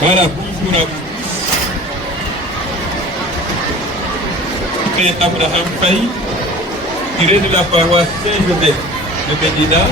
Voilà, bonjour à vous tous. C'est Abraham Faye, tiré de la paroisse Saint-Joseph de Médina.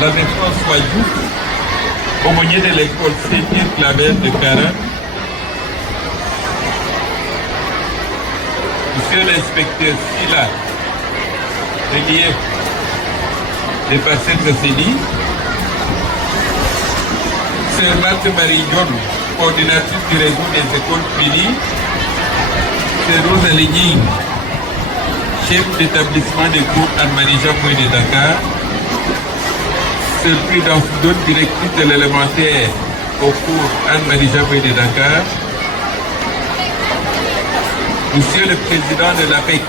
L'abbé François Diouf, aumônier de l'école Saint-Pierre-Claver de Caran. Monsieur l'inspecteur Silla, relief des parcelles de Célie. Sœur Marthe-Marie John, coordinatrice du réseau des écoles Pili. Sœur Rosalie Ning, chef d'établissement des cours Anne-Marie Japoué de Dakar. Sœur Prudence Don, directrice de l'élémentaire au cours Anne-Marie Japoué de Dakar. Monsieur le président de l'APEC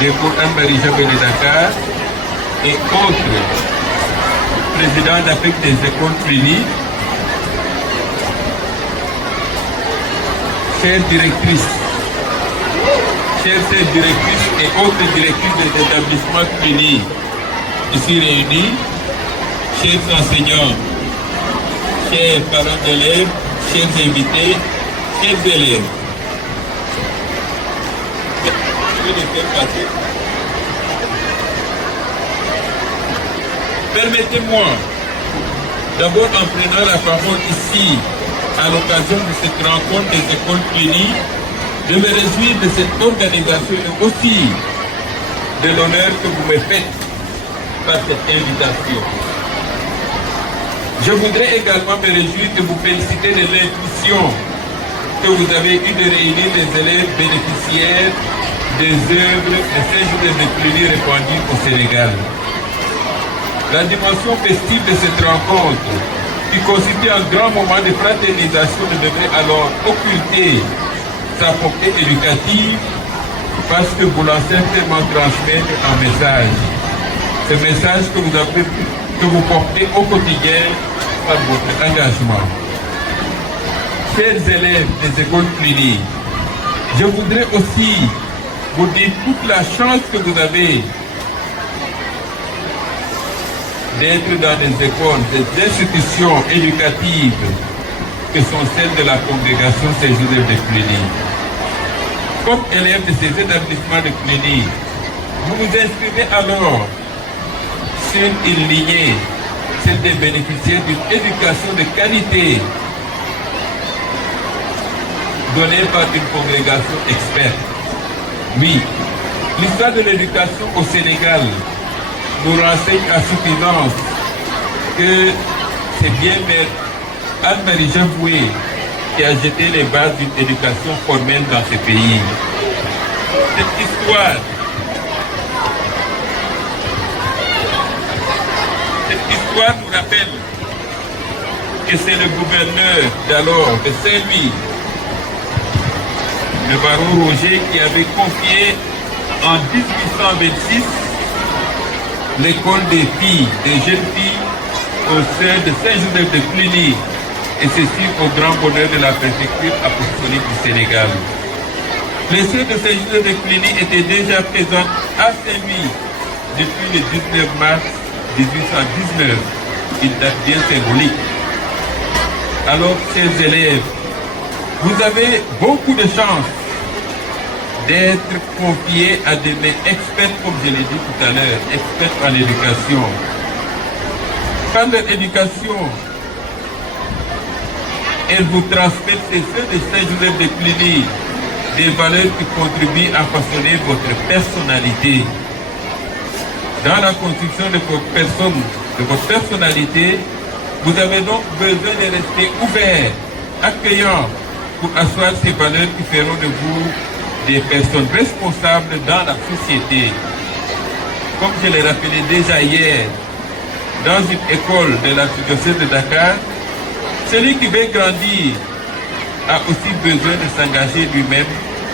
des cours Anne-Marie Japoué de Dakar et autres présidents d'APEC des écoles Pili. Chères directrices et autres directrices des établissements Pili ici réunis, chers enseignants, chers parents d'élèves, chers invités, chers élèves. Je vais les faire passer. Permettez-moi, d'abord en prenant la parole ici, à l'occasion de cette rencontre des écoles Pili, de me réjouir de cette organisation et aussi de l'honneur que vous me faites par cette invitation. Je voudrais également me réjouir de vous féliciter de l'intuition que vous avez eue de réunir les élèves bénéficiaires des œuvres de Saint-Joseph de Pili répandues au Sénégal. La dimension festive de cette rencontre, qui constitue un grand moment de fraternisation, ne devrait alors occulter sa portée éducative parce que vous lancez simplement transmettre un message. Ce message que vous portez au quotidien par votre engagement. Chers élèves des écoles Pili, je voudrais aussi vous dire toute la chance que vous avez d'être dans des écoles, des institutions éducatives que sont celles de la congrégation Saint-Joseph de Pili. Comme élèves de ces établissements de Pili, vous vous inscrivez alors sur une lignée, celle des bénéficiaires d'une éducation de qualité donnée par une congrégation experte. Oui, l'histoire de l'éducation au Sénégal nous renseigne à suffisance que c'est bien Mère Anne-Marie Japoué qui a jeté les bases d'une éducation formelle dans ce pays. Cette histoire nous rappelle que c'est le gouverneur d'alors de Saint-Louis, le baron Roger, qui avait confié en 1826 l'école des filles, des jeunes filles, aux sœurs de Saint-Joseph de Pili, et ceci au grand bonheur de la préfecture apostolique du Sénégal. Les sœurs de Saint-Joseph de Pili étaient déjà présentes à Saint-Louis depuis le 19 mars 1819, une date bien symbolique. Alors, chers élèves, vous avez beaucoup de chance d'être confiés à des experts, comme je l'ai dit tout à l'heure, experts en éducation. Par leur éducation, elles vous transmettent, ces sœurs de Saint-Joseph de Pili, des valeurs qui contribuent à façonner votre personnalité. Dans la construction de votre personne, de votre personnalité, vous avez donc besoin de rester ouvert, accueillant, pour asseoir ces valeurs qui feront de vous des personnes responsables dans la société. Comme je l'ai rappelé déjà hier, dans une école de l'archidiocèse de Dakar, celui qui veut grandir a aussi besoin de s'engager lui-même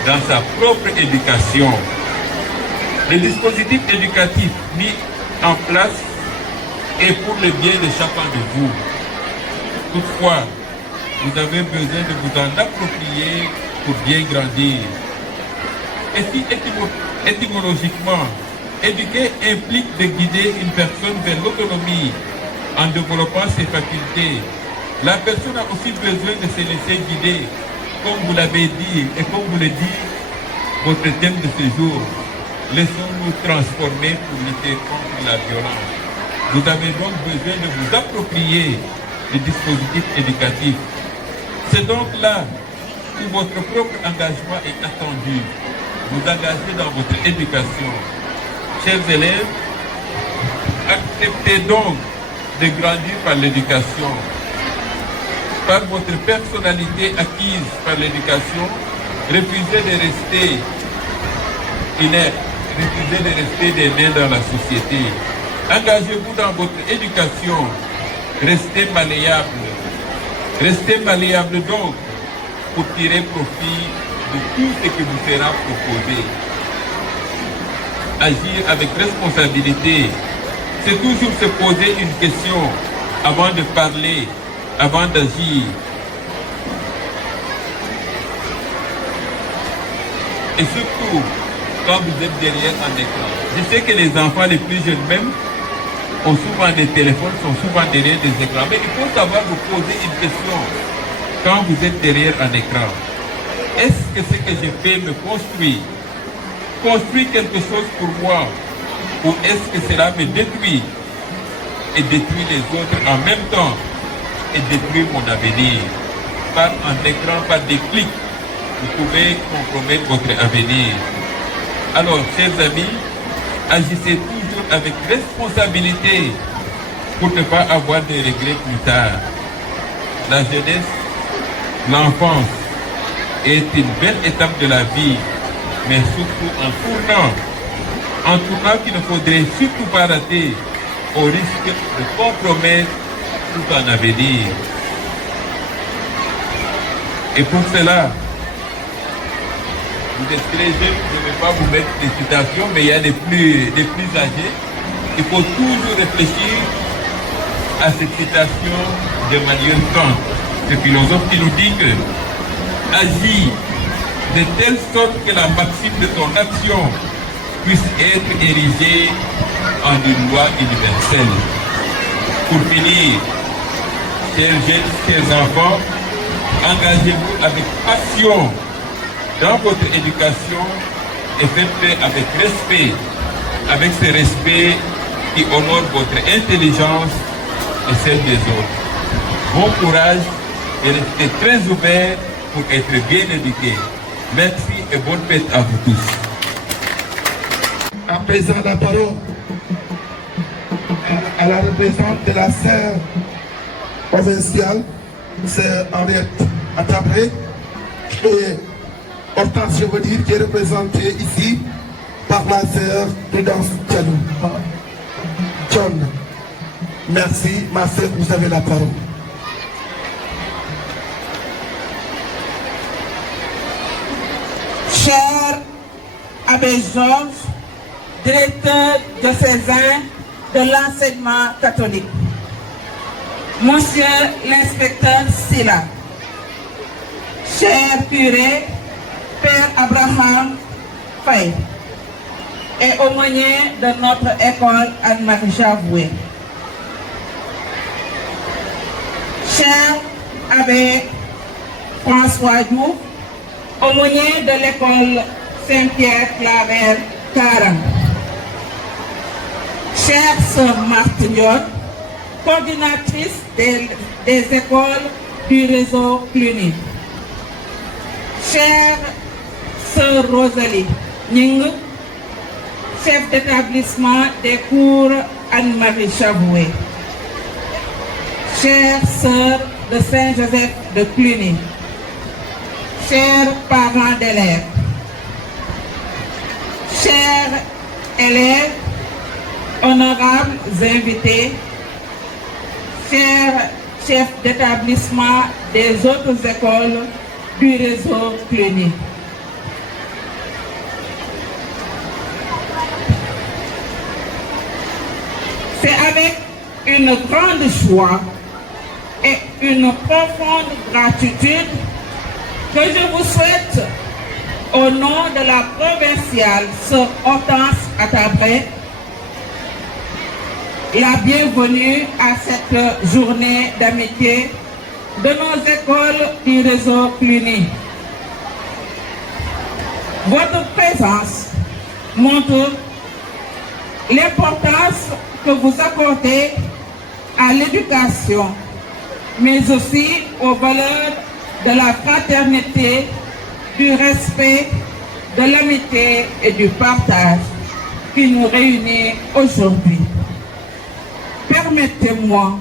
dans sa propre éducation. Le dispositif éducatif mis en place est pour le bien de chacun de vous. Toutefois, vous avez besoin de vous en approprier pour bien grandir. Et si étymologiquement, éduquer implique de guider une personne vers l'autonomie en développant ses facultés. La personne a aussi besoin de se laisser guider, comme vous l'avez dit et comme vous le dit votre thème de ce jour. Laissons-nous transformer pour lutter contre la violence. Vous avez donc besoin de vous approprier le dispositif éducatif. C'est donc là où votre propre engagement est attendu. Vous engagez dans votre éducation. Chers élèves, acceptez donc de grandir par l'éducation. Par votre personnalité acquise par l'éducation, refusez de rester inerte, refusez de rester des nains dans la société. Engagez-vous dans votre éducation, restez malléable. Restez malléable donc pour tirer profit de tout ce qui vous sera proposé. Agir avec responsabilité, c'est toujours se poser une question avant de parler, avant d'agir. Et surtout, quand vous êtes derrière un écran. Je sais que les enfants les plus jeunes même ont souvent des téléphones, sont souvent derrière des écrans. Mais il faut savoir vous poser une question quand vous êtes derrière un écran. Est-ce que ce que je fais me construit quelque chose pour moi, ou est-ce que cela me détruit et détruit les autres en même temps et détruit mon avenir? Par un écran, par des clics, vous pouvez compromettre votre avenir. Alors, chers amis, agissez toujours avec responsabilité pour ne pas avoir de regrets plus tard. La jeunesse, l'enfance est une belle étape de la vie, mais surtout un tournant qu'il ne faudrait surtout pas rater au risque de compromettre tout un avenir. Et pour cela, vous êtes très jeunes, je ne vais pas vous mettre des citations, mais il y a des plus âgés. Il faut toujours réfléchir à cette citation de Manuel Kant, ce philosophe qui nous dit que agis de telle sorte que la maxime de ton action puisse être érigée en une loi universelle. Pour finir, chers jeunes, chers enfants, engagez-vous avec passion dans votre éducation et faites-le avec respect, avec ce respect qui honore votre intelligence et celle des autres. Bon courage et restez très ouverts pour être bien éduqués. Merci et bonne fête à vous tous. À présent, la parole à la représentante de la sœur provinciale, sœur Henriette Attabré, et Hortense, je veux dire, qui est représentée ici par la sœur Prudence John. Merci, ma sœur, vous avez la parole. Cher Abbé Georges, directeur diocésain de l'enseignement catholique, Monsieur l'inspecteur Silla, cher curé, Père Abraham Faye, et aumônier de notre école Anne-Marie Javoué, cher Abbé François Diouf, aumônier de l'école Saint-Pierre-Claver Caran, chère sœur Marthe Ndione, coordinatrice des écoles du réseau Cluny, chère sœur Rosalie Ning, chef d'établissement des cours Anne-Marie Chavoué, chère sœur de Saint-Joseph de Cluny, chers parents d'élèves, chers élèves, honorables invités, chers chefs d'établissement des autres écoles du réseau Cluny. C'est avec une grande joie et une profonde gratitude que je vous souhaite, au nom de la provinciale sœur Hortense Attabré, la bienvenue à cette journée d'amitié de nos écoles du réseau CLUNY. Votre présence montre l'importance que vous accordez à l'éducation, mais aussi aux valeurs de la fraternité, du respect, de l'amitié et du partage qui nous réunit aujourd'hui. Permettez-moi,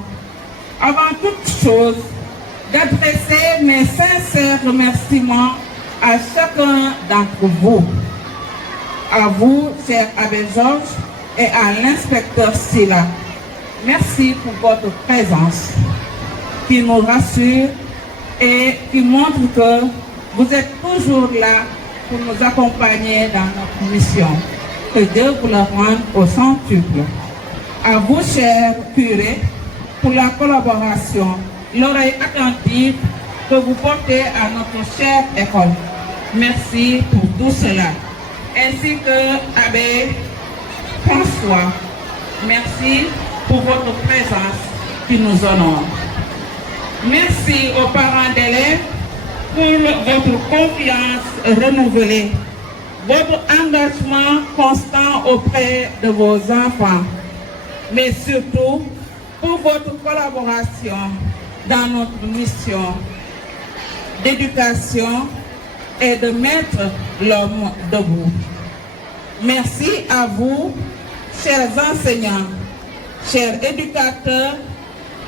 avant toute chose, d'adresser mes sincères remerciements à chacun d'entre vous. À vous, cher Abbé Georges, et à l'inspecteur Silla. Merci pour votre présence qui nous rassure et qui montre que vous êtes toujours là pour nous accompagner dans notre mission. Que Dieu vous le rende au centuple. À vous, chers curés, pour la collaboration, l'oreille attentive que vous portez à notre chère école. Merci pour tout cela. Ainsi que Abbé François, merci pour votre présence qui nous honore. Merci aux parents d'élèves pour votre confiance renouvelée, votre engagement constant auprès de vos enfants, mais surtout pour votre collaboration dans notre mission d'éducation et de mettre l'homme debout. Merci à vous, chers enseignants, chers éducateurs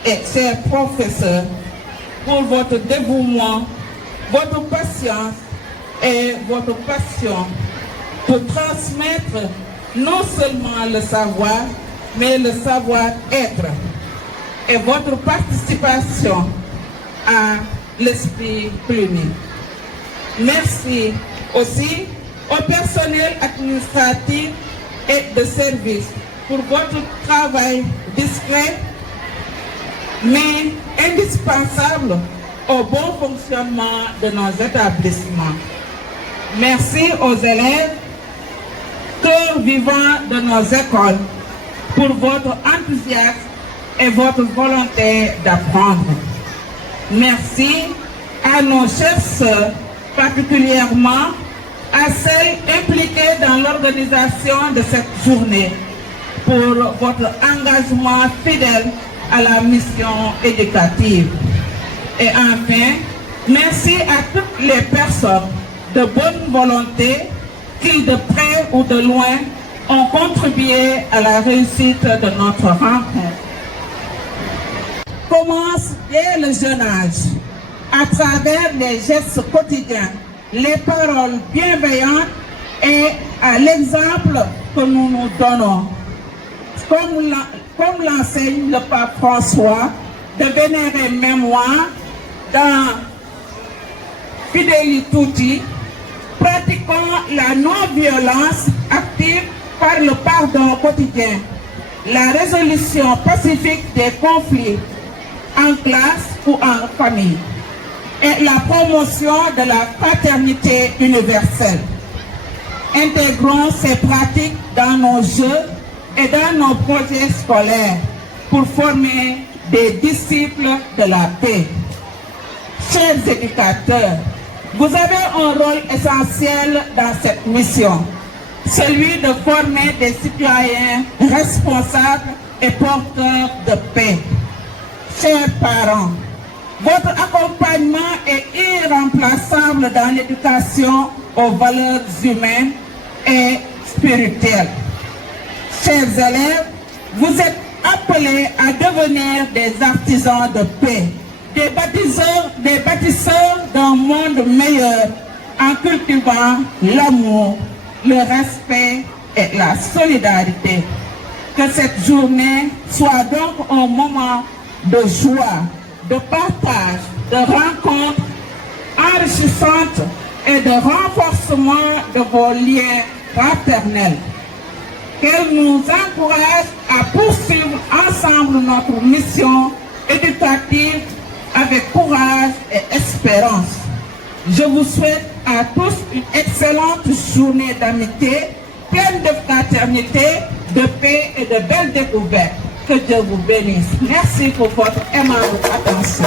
et chers professeurs, pour votre dévouement, votre patience et votre passion pour transmettre non seulement le savoir, mais le savoir-être et votre participation à l'esprit CLUNY. Merci aussi au personnel administratif et de service pour votre travail discret mais indispensable au bon fonctionnement de nos établissements. Merci aux élèves, cœur vivant de nos écoles, pour votre enthousiasme et votre volonté d'apprendre. Merci à nos chères sœurs, particulièrement à celles impliquées dans l'organisation de cette journée, pour votre engagement fidèle à la mission éducative. Et enfin, merci à toutes les personnes de bonne volonté qui, de près ou de loin, ont contribué à la réussite de notre rencontre. Commence dès le jeune âge, à travers les gestes quotidiens, les paroles bienveillantes et à l'exemple que nous nous donnons. Comme l'enseigne le pape François, de vénérer mémoire dans Fideli Tutti, pratiquant la non-violence active par le pardon quotidien, la résolution pacifique des conflits en classe ou en famille et la promotion de la fraternité universelle. Intégrons ces pratiques dans nos jeux et dans nos projets scolaires pour former des disciples de la paix. Chers éducateurs, vous avez un rôle essentiel dans cette mission, celui de former des citoyens responsables et porteurs de paix. Chers parents, votre accompagnement est irremplaçable dans l'éducation aux valeurs humaines et spirituelles. Chers élèves, vous êtes appelés à devenir des artisans de paix, des bâtisseurs d'un monde meilleur en cultivant l'amour, le respect et la solidarité. Que cette journée soit donc un moment de joie, de partage, de rencontres enrichissantes et de renforcement de vos liens fraternels. Qu'elle nous encourage à poursuivre ensemble notre mission éducative avec courage et espérance. Je vous souhaite à tous une excellente journée d'amitié, pleine de fraternité, de paix et de belles découvertes. Que Dieu vous bénisse. Merci pour votre aimable attention.